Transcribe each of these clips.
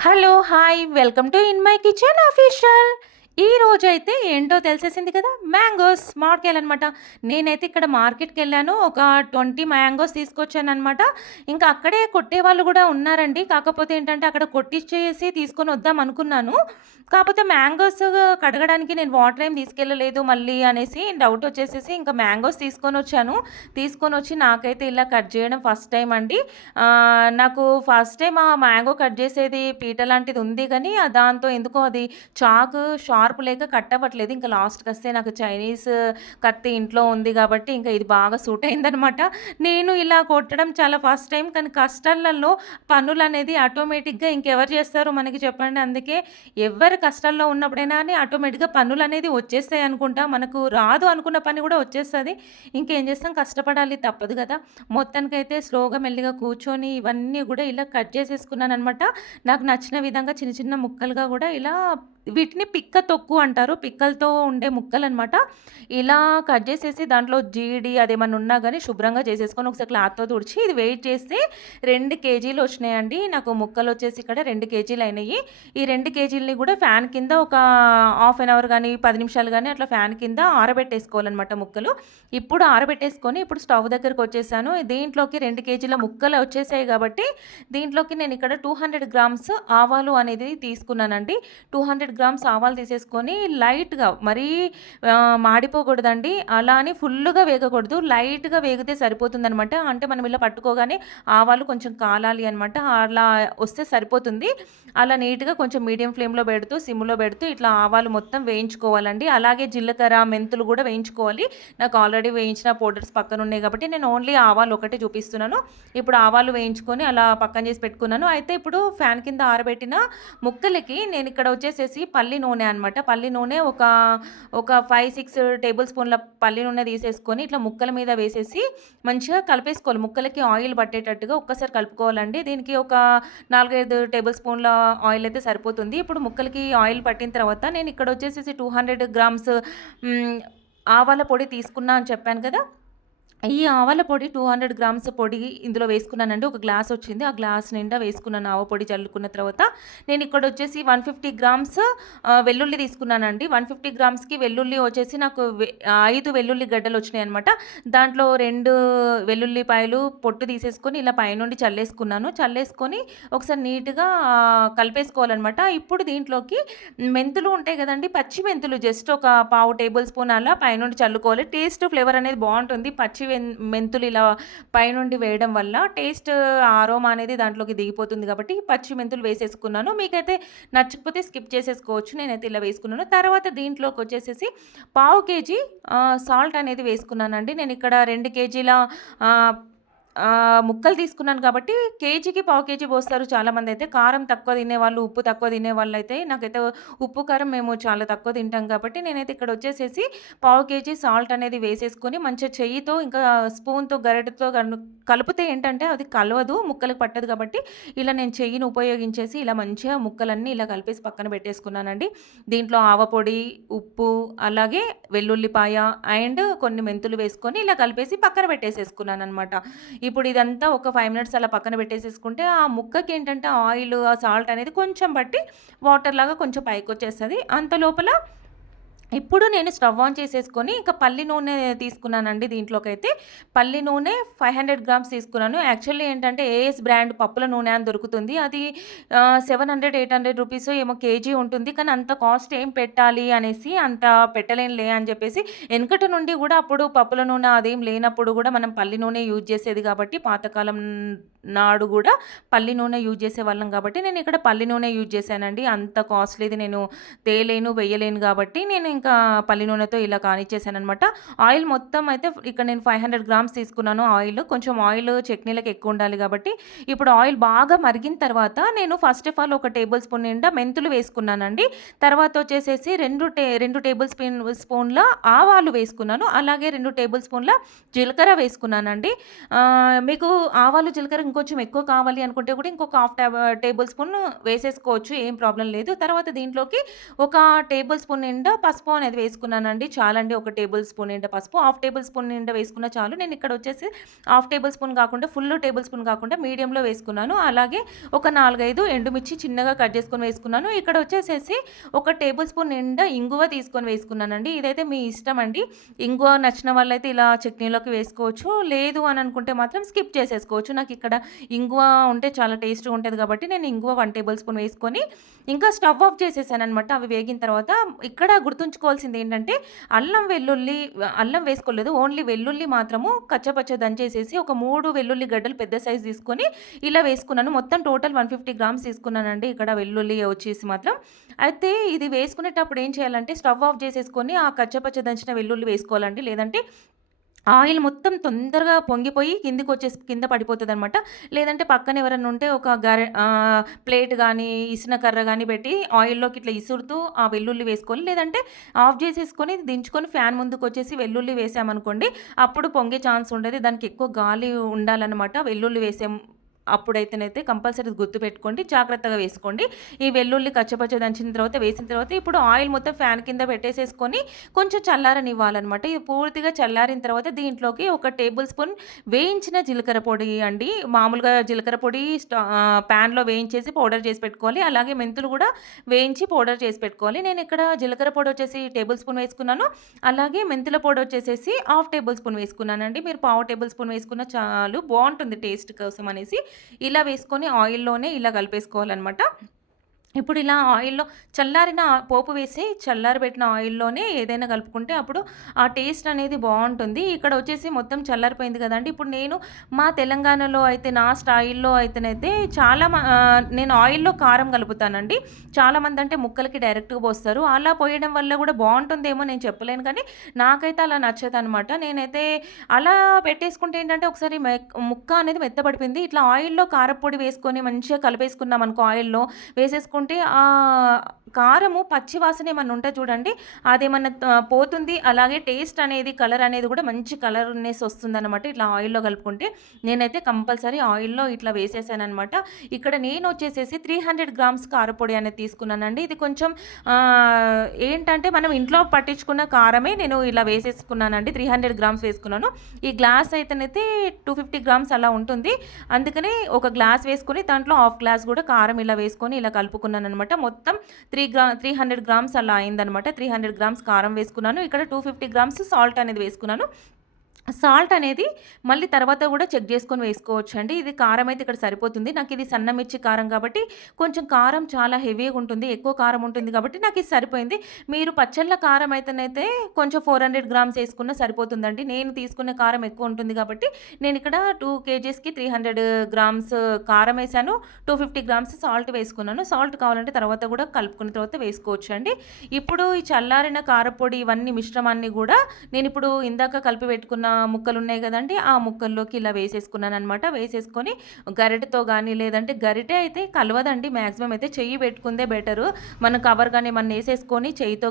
Hello! Hi! Welcome to in my kitchen official. ఈ రోజు అయితే ఏంటో తెలిసేసింది కదా మ్యాంగోస్ మామిడికాయలు అనమాట నేనైతే ఇక్కడ మార్కెట్కి వెళ్ళాను ఒక ట్వంటీ మ్యాంగోస్ తీసుకొచ్చాను అనమాట ఇంకా అక్కడే కొట్టే వాళ్ళు కూడా ఉన్నారండి కాకపోతే ఏంటంటే అక్కడ కొట్టిచ్చేసి తీసుకొని వద్దాం అనుకున్నాను కాకపోతే మ్యాంగోస్ కడగడానికి నేను వాటర్ ఏం తీసుకెళ్ళలేదు మళ్ళీ అనేసి డౌట్ వచ్చేసేసి ఇంకా మ్యాంగోస్ తీసుకొని వచ్చాను తీసుకొని వచ్చి నాకైతే ఇలా కట్ చేయడం ఫస్ట్ టైం అండి నాకు ఫస్ట్ టైం ఆ మ్యాంగో కట్ చేసేది పీట లాంటిది ఉంది కానీ దాంతో ఎందుకో అది చాకు షా షార్ప్ లేక కట్ అవ్వట్లేదు ఇంకా లాస్ట్కి వస్తే నాకు చైనీస్ కత్తి ఇంట్లో ఉంది కాబట్టి ఇంకా ఇది బాగా సూట్ అయిందనమాట నేను ఇలా కొట్టడం చాలా ఫస్ట్ టైం కానీ కష్టాలలో పనులు అనేది ఆటోమేటిక్గా ఇంకెవరు చేస్తారు మనకి చెప్పండి అందుకే ఎవరు కష్టాల్లో ఉన్నప్పుడైనా అని ఆటోమేటిక్గా పనులు అనేది వచ్చేస్తాయి అనుకుంటా మనకు రాదు అనుకున్న పని కూడా వచ్చేస్తుంది ఇంకేం చేస్తాం కష్టపడాలి తప్పదు కదా మొత్తానికైతే స్లోగా మెల్లిగా కూర్చొని ఇవన్నీ కూడా ఇలా కట్ చేసేసుకున్నాను అనమాట నాకు నచ్చిన విధంగా చిన్న చిన్న ముక్కలుగా కూడా ఇలా వీటిని పిక్క తొక్కు అంటారు పిక్కలతో ఉండే ముక్కలు అనమాట ఇలా కట్ చేసేసి దాంట్లో జీడి అదేమన్నా ఉన్నా కానీ శుభ్రంగా చేసేసుకొని ఒకసారి క్లాత్తో తుడిచి ఇది వెయిట్ చేస్తే రెండు కేజీలు వచ్చినాయండి నాకు ముక్కలు వచ్చేసి ఇక్కడ రెండు కేజీలు అయినాయి ఈ రెండు కేజీలని కూడా ఫ్యాన్ కింద ఒక హాఫ్ అన్ అవర్ కానీ పది నిమిషాలు కానీ అట్లా ఫ్యాన్ కింద ఆరబెట్టేసుకోవాలన్నమాట ముక్కలు ఇప్పుడు ఆరబెట్టేసుకొని ఇప్పుడు స్టవ్ దగ్గరకు వచ్చేసాను దీంట్లోకి రెండు కేజీల ముక్కలు వచ్చేసాయి కాబట్టి దీంట్లోకి నేను ఇక్కడ టూ హండ్రెడ్ గ్రామ్స్ ఆవాలు అనేది తీసుకున్నానండి టూ హండ్రెడ్ హండ్రెడ్ గ్రామ్స్ ఆవాలు తీసేసుకొని లైట్గా మరీ మాడిపోకూడదండి అలా అని ఫుల్గా వేగకూడదు లైట్గా వేగితే సరిపోతుందనమాట అంటే మనం ఇలా పట్టుకోగానే ఆవాలు కొంచెం కాలాలి అనమాట అలా వస్తే సరిపోతుంది అలా నీట్గా కొంచెం మీడియం ఫ్లేమ్లో పెడుతూ సిమ్లో పెడుతూ ఇట్లా ఆవాలు మొత్తం వేయించుకోవాలండి అలాగే జీలకర్ర మెంతులు కూడా వేయించుకోవాలి నాకు ఆల్రెడీ వేయించిన పౌడర్స్ పక్కన ఉన్నాయి కాబట్టి నేను ఓన్లీ ఆవాలు ఒకటి చూపిస్తున్నాను ఇప్పుడు ఆవాలు వేయించుకొని అలా పక్కన చేసి పెట్టుకున్నాను అయితే ఇప్పుడు ఫ్యాన్ కింద ఆరబెట్టిన ముక్కలకి నేను ఇక్కడ వచ్చేసేసి వచ్చేసి పల్లి నూనె అనమాట పల్లి నూనె ఒక ఒక ఫైవ్ సిక్స్ టేబుల్ స్పూన్ల పల్లి నూనె తీసేసుకొని ఇట్లా ముక్కల మీద వేసేసి మంచిగా కలిపేసుకోవాలి ముక్కలకి ఆయిల్ పట్టేటట్టుగా ఒక్కసారి కలుపుకోవాలండి దీనికి ఒక నాలుగైదు టేబుల్ స్పూన్ల ఆయిల్ అయితే సరిపోతుంది ఇప్పుడు ముక్కలకి ఆయిల్ పట్టిన తర్వాత నేను ఇక్కడ వచ్చేసి టూ హండ్రెడ్ గ్రామ్స్ ఆవాల పొడి తీసుకున్నా అని చెప్పాను కదా ఈ ఆవాల పొడి టూ హండ్రెడ్ గ్రామ్స్ పొడి ఇందులో వేసుకున్నానండి ఒక గ్లాస్ వచ్చింది ఆ గ్లాస్ నిండా వేసుకున్నాను ఆవ పొడి చల్లుకున్న తర్వాత నేను ఇక్కడ వచ్చేసి వన్ ఫిఫ్టీ గ్రామ్స్ వెల్లుల్లి తీసుకున్నానండి వన్ ఫిఫ్టీ గ్రామ్స్కి వెల్లుల్లి వచ్చేసి నాకు ఐదు వెల్లుల్లి గడ్డలు వచ్చినాయి అనమాట దాంట్లో రెండు వెల్లుల్లిపాయలు పొట్టు తీసేసుకొని ఇలా పైనుండి చల్లేసుకున్నాను చల్లేసుకొని ఒకసారి నీట్గా కలిపేసుకోవాలన్నమాట ఇప్పుడు దీంట్లోకి మెంతులు ఉంటాయి కదండి పచ్చి మెంతులు జస్ట్ ఒక పావు టేబుల్ స్పూన్ అలా పైనుండి చల్లుకోవాలి టేస్ట్ ఫ్లేవర్ అనేది బాగుంటుంది పచ్చి మెంతులు ఇలా పైనుండి వేయడం వల్ల టేస్ట్ ఆరోమ అనేది దాంట్లోకి దిగిపోతుంది కాబట్టి పచ్చి మెంతులు వేసేసుకున్నాను మీకైతే నచ్చకపోతే స్కిప్ చేసేసుకోవచ్చు నేనైతే ఇలా వేసుకున్నాను తర్వాత దీంట్లోకి వచ్చేసేసి పావు కేజీ సాల్ట్ అనేది వేసుకున్నానండి నేను ఇక్కడ రెండు కేజీల ముక్కలు తీసుకున్నాను కాబట్టి కేజీకి పావు కేజీ పోస్తారు చాలామంది అయితే కారం తక్కువ తినేవాళ్ళు ఉప్పు తక్కువ తినేవాళ్ళు అయితే నాకైతే ఉప్పు కారం మేము చాలా తక్కువ తింటాం కాబట్టి నేనైతే ఇక్కడ వచ్చేసేసి పావు కేజీ సాల్ట్ అనేది వేసేసుకొని మంచిగా చెయ్యితో ఇంకా స్పూన్తో గరిటతో కలిపితే ఏంటంటే అది కలవదు ముక్కలకు పట్టదు కాబట్టి ఇలా నేను చెయ్యిని ఉపయోగించేసి ఇలా మంచిగా ముక్కలన్నీ ఇలా కలిపేసి పక్కన పెట్టేసుకున్నానండి దీంట్లో ఆవపొడి ఉప్పు అలాగే వెల్లుల్లిపాయ అండ్ కొన్ని మెంతులు వేసుకొని ఇలా కలిపేసి పక్కన పెట్టేసేసుకున్నాను అనమాట ఇప్పుడు ఇదంతా ఒక ఫైవ్ మినిట్స్ అలా పక్కన పెట్టేసేసుకుంటే ఆ ముక్కకి ఏంటంటే ఆయిల్ ఆ సాల్ట్ అనేది కొంచెం బట్టి వాటర్ లాగా కొంచెం పైకి వచ్చేస్తుంది అంత లోపల ఇప్పుడు నేను స్టవ్ ఆన్ చేసేసుకొని ఇంకా పల్లి నూనె తీసుకున్నానండి దీంట్లోకైతే పల్లి నూనె ఫైవ్ హండ్రెడ్ గ్రామ్స్ తీసుకున్నాను యాక్చువల్లీ ఏంటంటే ఏఎస్ బ్రాండ్ పప్పుల నూనె అని దొరుకుతుంది అది seven hundred eight hundred rupees ఏమో కేజీ ఉంటుంది కానీ అంత కాస్ట్ ఏం పెట్టాలి అనేసి అంత లే అని చెప్పేసి వెనుకటి నుండి కూడా అప్పుడు పప్పుల నూనె అదేం లేనప్పుడు కూడా మనం పల్లి నూనె యూజ్ చేసేది కాబట్టి పాతకాలం నాడు కూడా పల్లి నూనె యూజ్ చేసే వాళ్ళం కాబట్టి నేను ఇక్కడ పల్లి నూనె యూజ్ చేశానండి అంత కాస్ట్లీది నేను తేలేను వేయలేను కాబట్టి నేను ఇంకా పల్లి నూనెతో ఇలా కానిచ్చేసాను అనమాట ఆయిల్ మొత్తం అయితే ఇక్కడ నేను ఫైవ్ హండ్రెడ్ గ్రామ్స్ తీసుకున్నాను ఆయిల్ కొంచెం ఆయిల్ చట్నీలకు ఎక్కువ ఉండాలి కాబట్టి ఇప్పుడు ఆయిల్ బాగా మరిగిన తర్వాత నేను ఫస్ట్ ఆఫ్ ఆల్ ఒక టేబుల్ స్పూన్ నిండా మెంతులు వేసుకున్నానండి తర్వాత వచ్చేసేసి రెండు టే రెండు టేబుల్ స్పూన్ స్పూన్ల ఆవాలు వేసుకున్నాను అలాగే రెండు టేబుల్ స్పూన్ల జీలకర్ర వేసుకున్నానండి మీకు ఆవాలు జీలకర్ర ఇంకొంచెం ఎక్కువ కావాలి అనుకుంటే కూడా ఇంకొక హాఫ్ టేబుల్ స్పూన్ వేసేసుకోవచ్చు ఏం ప్రాబ్లం లేదు తర్వాత దీంట్లోకి ఒక టేబుల్ స్పూన్ నిండా పసుపు అనేది వేసుకున్నానండి చాలండి ఒక టేబుల్ స్పూన్ నిండా పసుపు హాఫ్ టేబుల్ స్పూన్ నిండా వేసుకున్న చాలు నేను ఇక్కడ వచ్చేసి హాఫ్ టేబుల్ స్పూన్ కాకుండా ఫుల్ టేబుల్ స్పూన్ కాకుండా మీడియంలో వేసుకున్నాను అలాగే ఒక నాలుగైదు ఎండుమిర్చి చిన్నగా కట్ చేసుకొని వేసుకున్నాను ఇక్కడ వచ్చేసేసి ఒక టేబుల్ స్పూన్ నిండా ఇంగువ తీసుకొని వేసుకున్నానండి ఇదైతే మీ ఇష్టం అండి ఇంగువ నచ్చిన వాళ్ళైతే ఇలా చట్నీలోకి వేసుకోవచ్చు లేదు అని అనుకుంటే మాత్రం స్కిప్ చేసేసుకోవచ్చు నాకు ఇక్కడ ఇంగువ ఉంటే చాలా టేస్ట్గా ఉంటుంది కాబట్టి నేను ఇంగువ వన్ టేబుల్ స్పూన్ వేసుకొని ఇంకా స్టవ్ ఆఫ్ చేసేసాను అనమాట అవి వేగిన తర్వాత ఇక్కడ గుర్తుంచుకోవాల్సింది ఏంటంటే అల్లం వెల్లుల్లి అల్లం వేసుకోలేదు ఓన్లీ వెల్లుల్లి మాత్రము కచ్చపచ్చ దంచేసేసి ఒక మూడు వెల్లుల్లి గడ్డలు పెద్ద సైజు తీసుకొని ఇలా వేసుకున్నాను మొత్తం టోటల్ వన్ ఫిఫ్టీ గ్రామ్స్ తీసుకున్నానండి ఇక్కడ వెల్లుల్లి వచ్చేసి మాత్రం అయితే ఇది వేసుకునేటప్పుడు ఏం చేయాలంటే స్టవ్ ఆఫ్ చేసేసుకొని ఆ కచ్చపచ్చ దంచిన వెల్లుల్లి వేసుకోవాలండి లేదంటే ఆయిల్ మొత్తం తొందరగా పొంగిపోయి కిందికి వచ్చేసి కింద పడిపోతుంది అనమాట లేదంటే పక్కన ఎవరైనా ఉంటే ఒక గరె ప్లేట్ కానీ ఇసిన కర్ర కానీ పెట్టి ఆయిల్లోకి ఇట్లా ఇసురుతూ ఆ వెల్లుల్లి వేసుకొని లేదంటే ఆఫ్ చేసేసుకొని దించుకొని ఫ్యాన్ ముందుకు వచ్చేసి వెల్లుల్లి వేసామనుకోండి అప్పుడు పొంగే ఛాన్స్ ఉండదు దానికి ఎక్కువ గాలి ఉండాలన్నమాట వెల్లుల్లి వేసే అప్పుడైతేనైతే కంపల్సరీ గుర్తుపెట్టుకోండి జాగ్రత్తగా వేసుకోండి ఈ వెల్లుల్లి కచ్చపచ్చ దంచిన తర్వాత వేసిన తర్వాత ఇప్పుడు ఆయిల్ మొత్తం ఫ్యాన్ కింద పెట్టేసేసుకొని కొంచెం చల్లారని ఇవ్వాలన్నమాట ఇది పూర్తిగా చల్లారిన తర్వాత దీంట్లోకి ఒక టేబుల్ స్పూన్ వేయించిన జీలకర్ర పొడి అండి మామూలుగా జీలకర్ర పొడి ప్యాన్లో వేయించేసి పౌడర్ చేసి పెట్టుకోవాలి అలాగే మెంతులు కూడా వేయించి పౌడర్ చేసి పెట్టుకోవాలి నేను ఇక్కడ జీలకర్ర పొడి వచ్చేసి టేబుల్ స్పూన్ వేసుకున్నాను అలాగే మెంతుల పొడి వచ్చేసేసి హాఫ్ టేబుల్ స్పూన్ వేసుకున్నానండి మీరు పావు టేబుల్ స్పూన్ వేసుకున్న చాలు బాగుంటుంది టేస్ట్ కోసం అనేసి ఇలా వేసుకొని ఆయిల్లోనే ఇలా కలిపేసుకోవాలన్నమాట ఇప్పుడు ఇలా ఆయిల్లో చల్లారిన పోపు వేసి చల్లారబెట్టిన ఆయిల్లోనే ఏదైనా కలుపుకుంటే అప్పుడు ఆ టేస్ట్ అనేది బాగుంటుంది ఇక్కడ వచ్చేసి మొత్తం చల్లారిపోయింది కదండి ఇప్పుడు నేను మా తెలంగాణలో అయితే నా స్టాయిల్లో అయితేనైతే చాలా నేను ఆయిల్లో కారం కలుపుతానండి చాలామంది అంటే ముక్కలకి డైరెక్ట్గా పోస్తారు అలా పోయడం వల్ల కూడా బాగుంటుందేమో నేను చెప్పలేను కానీ నాకైతే అలా నచ్చదు అనమాట నేనైతే అలా పెట్టేసుకుంటే ఏంటంటే ఒకసారి ముక్క అనేది మెత్తపడిపోయింది ఇట్లా ఆయిల్లో కారపొడి వేసుకొని మంచిగా కలిపేసుకున్నాం అనుకో ఆయిల్లో వేసేసుకుంటే వేసుకుంటే ఆ కారము పచ్చి వాసన ఏమన్నా ఉంటే చూడండి అదేమన్నా పోతుంది అలాగే టేస్ట్ అనేది కలర్ అనేది కూడా మంచి కలర్నెస్ వస్తుందన్నమాట ఇట్లా ఆయిల్లో కలుపుకుంటే నేనైతే కంపల్సరీ ఆయిల్లో ఇట్లా వేసేసాను అనమాట ఇక్కడ నేను వచ్చేసేసి త్రీ హండ్రెడ్ గ్రామ్స్ కారపొడి అనేది తీసుకున్నానండి ఇది కొంచెం ఏంటంటే మనం ఇంట్లో పట్టించుకున్న కారమే నేను ఇలా వేసేసుకున్నానండి త్రీ హండ్రెడ్ గ్రామ్స్ వేసుకున్నాను ఈ గ్లాస్ అయితేనైతే టూ ఫిఫ్టీ గ్రామ్స్ అలా ఉంటుంది అందుకని ఒక గ్లాస్ వేసుకుని దాంట్లో హాఫ్ గ్లాస్ కూడా కారం ఇలా వేసుకొని ఇలా కలుపుకున్నాను వేసుకున్నాను అనమాట మొత్తం త్రీ గ్రా త్రీ హండ్రెడ్ గ్రామ్స్ అలా అయిందనమాట త్రీ హండ్రెడ్ గ్రామ్స్ కారం వేసుకున్నాను ఇక్కడ టూ ఫిఫ్టీ గ్రామ్స్ సాల్ట్ అనేది వేసుకున్నాను సాల్ట్ అనేది మళ్ళీ తర్వాత కూడా చెక్ చేసుకొని వేసుకోవచ్చు అండి ఇది కారం అయితే ఇక్కడ సరిపోతుంది నాకు ఇది సన్న మిర్చి కారం కాబట్టి కొంచెం కారం చాలా హెవీగా ఉంటుంది ఎక్కువ కారం ఉంటుంది కాబట్టి నాకు ఇది సరిపోయింది మీరు పచ్చళ్ళ కారం అయితేనైతే కొంచెం ఫోర్ హండ్రెడ్ గ్రామ్స్ వేసుకున్న సరిపోతుందండి నేను తీసుకునే కారం ఎక్కువ ఉంటుంది కాబట్టి నేను ఇక్కడ టూ కేజీస్కి త్రీ హండ్రెడ్ గ్రామ్స్ కారం వేసాను టూ ఫిఫ్టీ గ్రామ్స్ సాల్ట్ వేసుకున్నాను సాల్ట్ కావాలంటే తర్వాత కూడా కలుపుకున్న తర్వాత వేసుకోవచ్చు అండి ఇప్పుడు ఈ చల్లారిన కారపొడి ఇవన్నీ మిశ్రమాన్ని కూడా నేను ఇప్పుడు ఇందాక కలిపి పెట్టుకున్న ముక్కలు ఉన్నాయి కదండి ఆ ముక్కల్లోకి ఇలా వేసేసుకున్నాను అనమాట వేసేసుకొని గరిటతో కానీ లేదంటే గరిటే అయితే కలవదండి మ్యాక్సిమం అయితే చెయ్యి పెట్టుకుందే బెటరు మనం కవర్ కానీ మనం వేసేసుకొని చెయ్యితో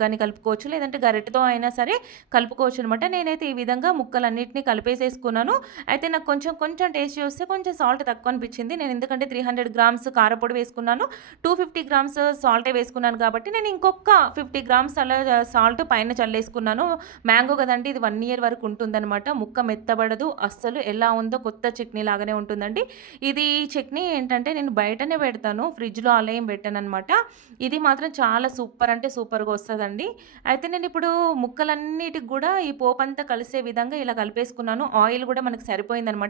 కానీ కలుపుకోవచ్చు లేదంటే గరిటతో అయినా సరే కలుపుకోవచ్చు అనమాట నేనైతే ఈ విధంగా ముక్కలన్నింటినీ కలిపేసేసుకున్నాను అయితే నాకు కొంచెం కొంచెం టేస్ట్ చూస్తే కొంచెం సాల్ట్ తక్కువ అనిపించింది నేను ఎందుకంటే త్రీ హండ్రెడ్ గ్రామ్స్ కారపొడి వేసుకున్నాను టూ ఫిఫ్టీ గ్రామ్స్ సాల్టే వేసుకున్నాను కాబట్టి నేను ఇంకొక ఫిఫ్టీ గ్రామ్స్ అలా సాల్ట్ పైన చల్లేసుకున్నాను మ్యాంగో కదండి ఇది వన్ ఇయర్ వరకు ఉంటుందన్నమాట ముక్క మెత్తబడదు అస్సలు ఎలా ఉందో కొత్త చట్నీ లాగానే ఉంటుందండి ఇది చట్నీ ఏంటంటే నేను బయటనే పెడతాను ఫ్రిడ్జ్లో అలా ఏం పెట్టాను అనమాట ఇది మాత్రం చాలా సూపర్ అంటే సూపర్గా వస్తుందండి అయితే నేను ఇప్పుడు ముక్కలన్నిటికి కూడా ఈ పోపు అంతా కలిసే విధంగా ఇలా కలిపేసుకున్నాను ఆయిల్ కూడా మనకు సరిపోయిందనమాట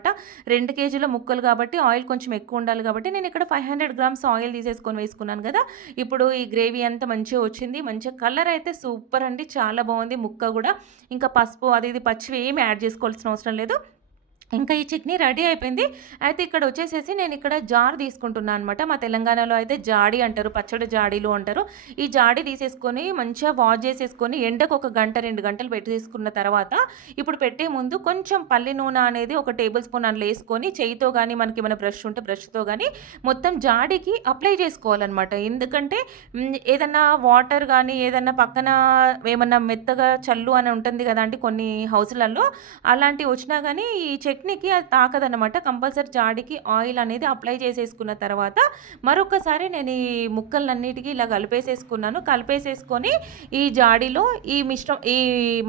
రెండు కేజీల ముక్కలు కాబట్టి ఆయిల్ కొంచెం ఎక్కువ ఉండాలి కాబట్టి నేను ఇక్కడ ఫైవ్ హండ్రెడ్ గ్రామ్స్ ఆయిల్ తీసేసుకొని వేసుకున్నాను కదా ఇప్పుడు ఈ గ్రేవీ అంతా మంచిగా వచ్చింది మంచిగా కలర్ అయితే సూపర్ అండి చాలా బాగుంది ముక్క కూడా ఇంకా పసుపు అది ఇది పచ్చి ఏమి యాడ్ చేసుకోవాల్సిన అవసరం లేదు ఇంకా ఈ చట్నీ రెడీ అయిపోయింది అయితే ఇక్కడ వచ్చేసేసి నేను ఇక్కడ జార్ తీసుకుంటున్నాను అనమాట మా తెలంగాణలో అయితే జాడీ అంటారు పచ్చడి జాడీలు అంటారు ఈ జాడి తీసేసుకొని మంచిగా వాష్ చేసేసుకొని ఎండకు ఒక గంట రెండు గంటలు పెట్టి తీసుకున్న తర్వాత ఇప్పుడు పెట్టే ముందు కొంచెం పల్లి నూనె అనేది ఒక టేబుల్ స్పూన్ అందులో వేసుకొని చేయితో కానీ మనకి ఏమైనా బ్రష్ ఉంటే బ్రష్తో కానీ మొత్తం జాడీకి అప్లై చేసుకోవాలన్నమాట ఎందుకంటే ఏదన్నా వాటర్ కానీ ఏదన్నా పక్కన ఏమన్నా మెత్తగా చల్లు అని ఉంటుంది కదా అంటే కొన్ని హౌస్లలో అలాంటివి వచ్చినా కానీ ఈ చెక్ చట్నీకి అది తాకదనమాట కంపల్సరీ జాడికి ఆయిల్ అనేది అప్లై చేసేసుకున్న తర్వాత మరొకసారి నేను ఈ ముక్కలన్నిటికీ ఇలా కలిపేసేసుకున్నాను కలిపేసేసుకొని ఈ జాడీలో ఈ మిశ్రం ఈ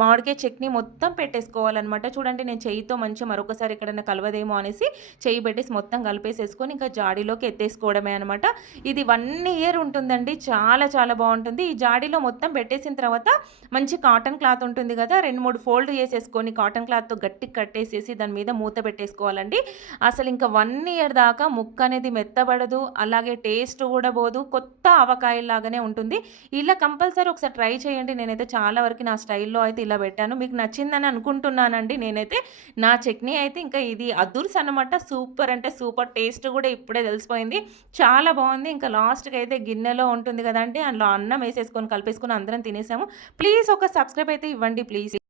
మామిడికాయ చట్నీ మొత్తం పెట్టేసుకోవాలన్నమాట చూడండి నేను చేయితో మంచిగా మరొకసారి ఎక్కడైనా కలవదేమో అనేసి చేయి పెట్టేసి మొత్తం కలిపేసేసుకొని ఇంకా జాడీలోకి ఎత్తేసుకోవడమే అనమాట ఇది వన్ ఇయర్ ఉంటుందండి చాలా చాలా బాగుంటుంది ఈ జాడీలో మొత్తం పెట్టేసిన తర్వాత మంచి కాటన్ క్లాత్ ఉంటుంది కదా రెండు మూడు ఫోల్డ్ చేసేసుకొని కాటన్ క్లాత్తో గట్టి కట్టేసేసి దాని మీద మూత పెట్టేసుకోవాలండి అసలు ఇంకా వన్ ఇయర్ దాకా ముక్క అనేది మెత్తబడదు అలాగే టేస్ట్ కూడా పోదు కొత్త ఆవకాయలాగానే ఉంటుంది ఇలా కంపల్సరీ ఒకసారి ట్రై చేయండి నేనైతే చాలా వరకు నా స్టైల్లో అయితే ఇలా పెట్టాను మీకు నచ్చిందని అనుకుంటున్నానండి నేనైతే నా చట్నీ అయితే ఇంకా ఇది అదుర్స్ అనమాట సూపర్ అంటే సూపర్ టేస్ట్ కూడా ఇప్పుడే తెలిసిపోయింది చాలా బాగుంది ఇంకా లాస్ట్కి అయితే గిన్నెలో ఉంటుంది కదండి అందులో అన్నం వేసేసుకొని కలిపేసుకొని అందరం తినేసాము ప్లీజ్ ఒక సబ్స్క్రైబ్ అయితే ఇవ్వండి ప్లీజ్